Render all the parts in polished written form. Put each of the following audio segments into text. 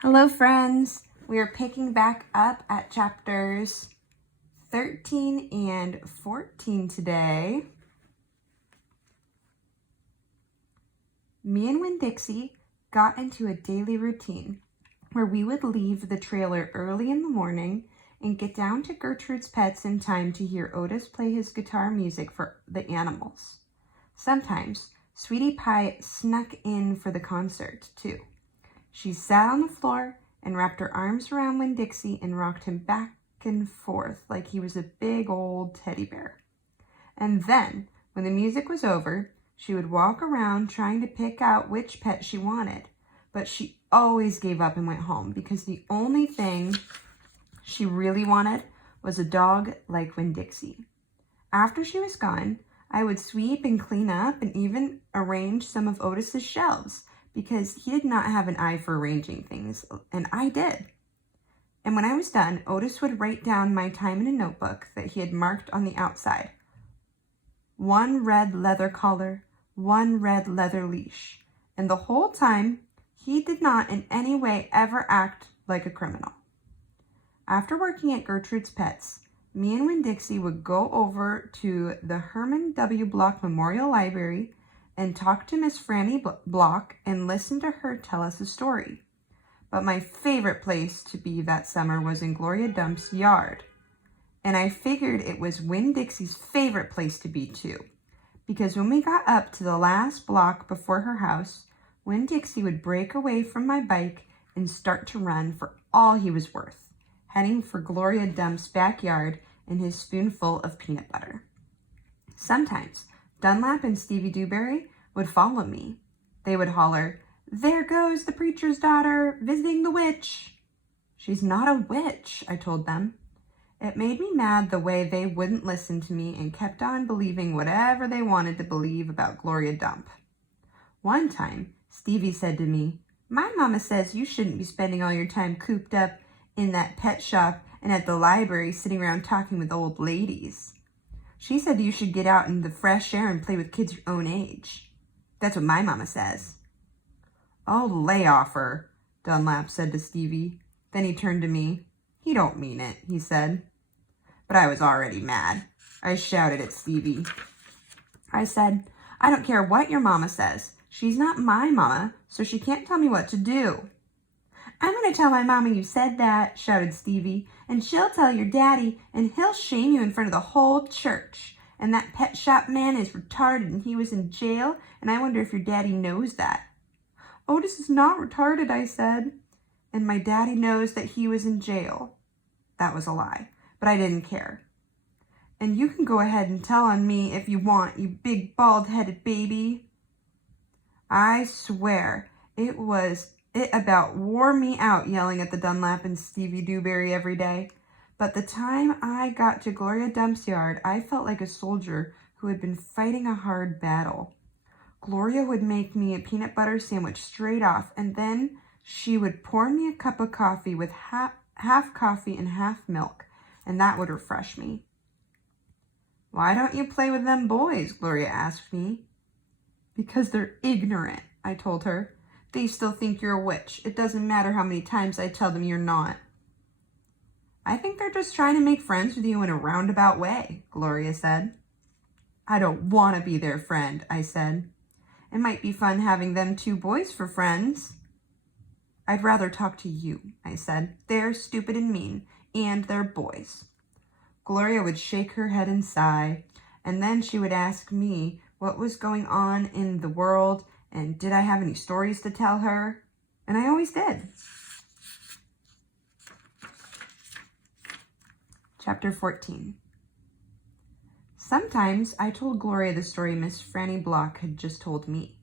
Hello, friends. We are picking back up at chapters 13 and 14 today. Me and Winn-Dixie got into a daily routine where we would leave the trailer early in the morning and get down to Gertrude's Pets in time to hear Otis play his guitar music for the animals. Sometimes Sweetie Pie snuck in for the concert, too. She sat on the floor and wrapped her arms around Winn-Dixie and rocked him back and forth like he was a big old teddy bear. And then, when the music was over, she would walk around trying to pick out which pet she wanted. But she always gave up and went home because the only thing she really wanted was a dog like Winn-Dixie. After she was gone, I would sweep and clean up and even arrange some of Otis's shelves, because he did not have an eye for arranging things, and I did. And when I was done, Otis would write down my time in a notebook that he had marked on the outside. 1 red leather collar, 1 red leather leash. And the whole time, he did not in any way ever act like a criminal. After working at Gertrude's Pets, me and Winn-Dixie would go over to the Herman W. Block Memorial Library and talk to Miss Franny Block and listen to her tell us a story. But my favorite place to be that summer was in Gloria Dump's yard. And I figured it was Winn-Dixie's favorite place to be too, because when we got up to the last block before her house, Winn-Dixie would break away from my bike and start to run for all he was worth, heading for Gloria Dump's backyard and his spoonful of peanut butter. Sometimes Dunlap and Stevie Dewberry would follow me. They would holler, "There goes the preacher's daughter visiting the witch." "She's not a witch," I told them. It made me mad the way they wouldn't listen to me and kept on believing whatever they wanted to believe about Gloria Dump. One time, Stevie said to me, "My mama says you shouldn't be spending all your time cooped up in that pet shop and at the library sitting around talking with old ladies. She said you should get out in the fresh air and play with kids your own age. That's what my mama says." "Oh, lay off her," Dunlap said to Stevie. Then he turned to me. "He don't mean it," he said. But I was already mad. I shouted at Stevie. I said, "I don't care what your mama says. She's not my mama, so she can't tell me what to do." "I'm going to tell my mama you said that," shouted Stevie, "and she'll tell your daddy, and he'll shame you in front of the whole church. And that pet shop man is retarded, and he was in jail, and I wonder if your daddy knows that." "Otis is not retarded," I said. "And my daddy knows that he was in jail." That was a lie, but I didn't care. "And you can go ahead and tell on me if you want, you big bald-headed baby." I swear, it about wore me out yelling at the Dunlap and Stevie Dewberry every day. But the time I got to Gloria Dump's yard, I felt like a soldier who had been fighting a hard battle. Gloria would make me a peanut butter sandwich straight off, and then she would pour me a cup of coffee with half coffee and half milk, and that would refresh me. "Why don't you play with them boys?" Gloria asked me. "Because they're ignorant," I told her. "They still think you're a witch. It doesn't matter how many times I tell them you're not." "I think they're just trying to make friends with you in a roundabout way," Gloria said. "I don't want to be their friend," I said. "It might be fun having them 2 boys for friends." "I'd rather talk to you," I said. "They're stupid and mean, and they're boys." Gloria would shake her head and sigh, and then she would ask me what was going on in the world and did I have any stories to tell her, and I always did. Chapter 14. Sometimes I told Gloria the story Miss Franny Block had just told me,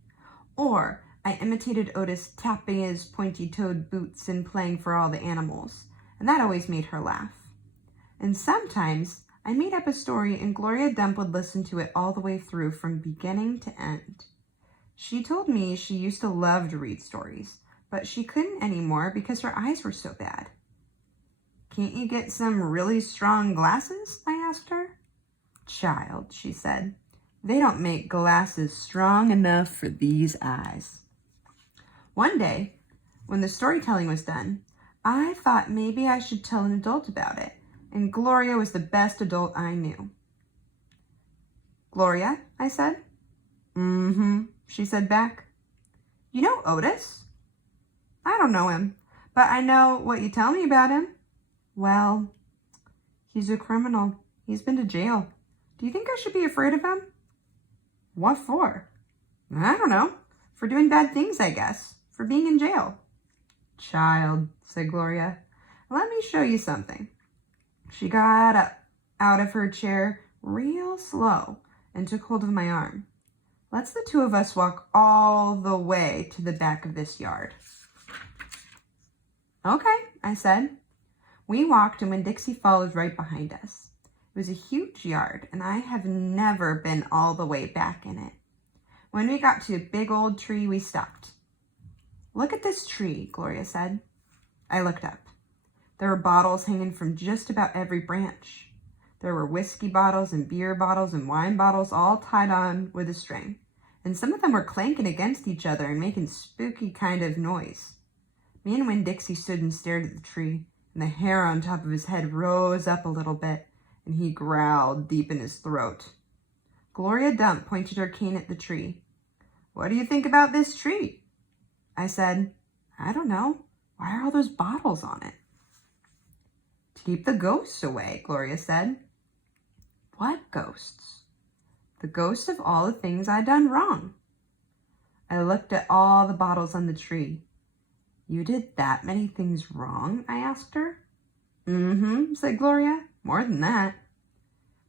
or I imitated Otis tapping his pointy-toed boots and playing for all the animals, and that always made her laugh. And sometimes I made up a story and Gloria Dump would listen to it all the way through from beginning to end. She told me she used to love to read stories, but she couldn't anymore because her eyes were so bad. "Can't you get some really strong glasses?" I asked her. "Child," she said, "they don't make glasses strong enough for these eyes." One day, When the storytelling was done, I thought maybe I should tell an adult about it, and Gloria was the best adult I knew. Gloria, I said. Mm-hmm, she said back. You know Otis? I don't know him, but I know what you tell me about him. Well, he's a criminal. He's been to jail. Do you think I should be afraid of him? What for? I don't know. For doing bad things, I guess. For being in jail. Child, said Gloria, let me show you something. She got up out of her chair real slow and took hold of my arm. Let's the two of us walk all the way to the back of this yard. Okay, I said. We walked and Winn-Dixie followed right behind us. It was a huge yard, and I have never been all the way back in it. When we got to a big old tree, we stopped. Look at this tree, Gloria said. I looked up. There were bottles hanging from just about every branch. There were whiskey bottles and beer bottles and wine bottles all tied on with a string, and some of them were clanking against each other and making spooky kind of noise. Me and Winn-Dixie stood and stared at the tree, and the hair on top of his head rose up a little bit, and he growled deep in his throat. Gloria Dump pointed her cane at the tree. What do you think about this tree? I said, I don't know. Why are all those bottles on it? To keep the ghosts away, Gloria said. What ghosts? The ghost of all the things I'd done wrong. I looked at all the bottles on the tree. You did that many things wrong? I asked her. Mm-hmm, said Gloria. More than that.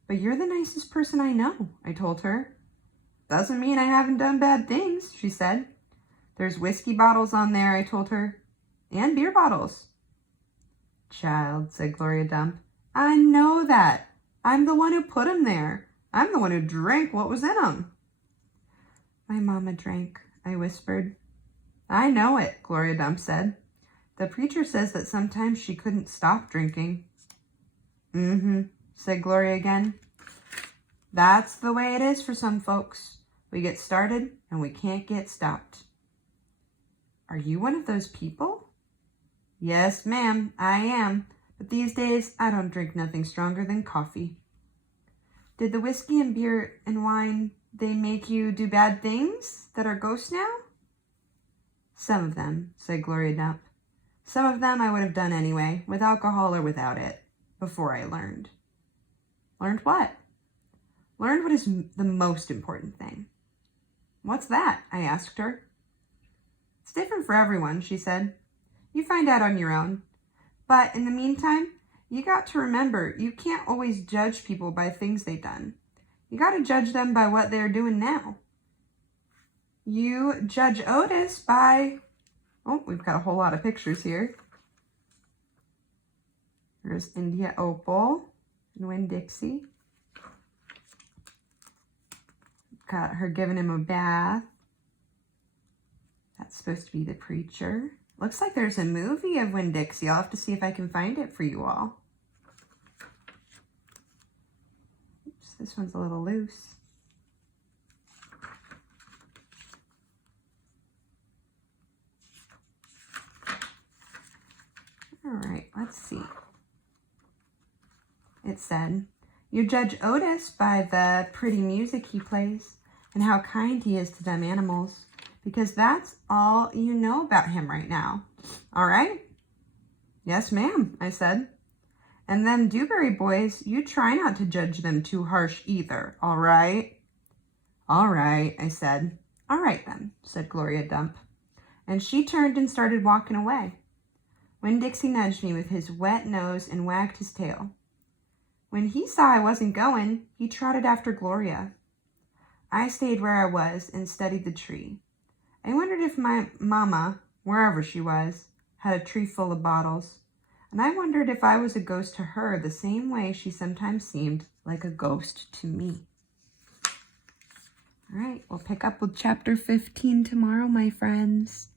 But you're the nicest person I know, I told her. Doesn't mean I haven't done bad things, she said. There's whiskey bottles on there, I told her. And beer bottles. Child, said Gloria Dump. I know that. I'm the one who put 'em there. I'm the one who drank what was in 'em. My mama drank, I whispered. I know it, Gloria Dump said. The preacher says that sometimes she couldn't stop drinking. Mm-hmm, said Gloria again. That's the way it is for some folks. We get started and we can't get stopped. Are you one of those people? Yes, ma'am, I am. But these days, I don't drink nothing stronger than coffee. Did the whiskey and beer and wine, they make you do bad things that are ghosts now? Some of them, said Gloria Dump. Some of them I would have done anyway, with alcohol or without it, before I learned. Learned what? Learned what is the most important thing. What's that? I asked her. It's different for everyone, she said. You find out on your own. But in the meantime, you got to remember, you can't always judge people by things they've done. You got to judge them by what they're doing now. You judge Otis by... Oh, we've got a whole lot of pictures here. There's India Opal and Winn-Dixie. Got her giving him a bath. That's supposed to be the preacher. Looks like there's a movie of Winn-Dixie. I'll have to see if I can find it for you all. Oops, this one's a little loose. All right, let's see. It said, you judge Otis by the pretty music he plays and how kind he is to them animals, because that's all you know about him right now. All right? Yes, ma'am, I said. And them Dewberry boys, you try not to judge them too harsh either, all right? All right, I said. All right then, said Gloria Dump. And she turned and started walking away. Winn-Dixie nudged me with his wet nose and wagged his tail. When he saw I wasn't going, he trotted after Gloria. I stayed where I was and studied the tree. I wondered if my mama, wherever she was, had a tree full of bottles. And I wondered if I was a ghost to her the same way she sometimes seemed like a ghost to me. All right, we'll pick up with chapter 15 tomorrow, my friends.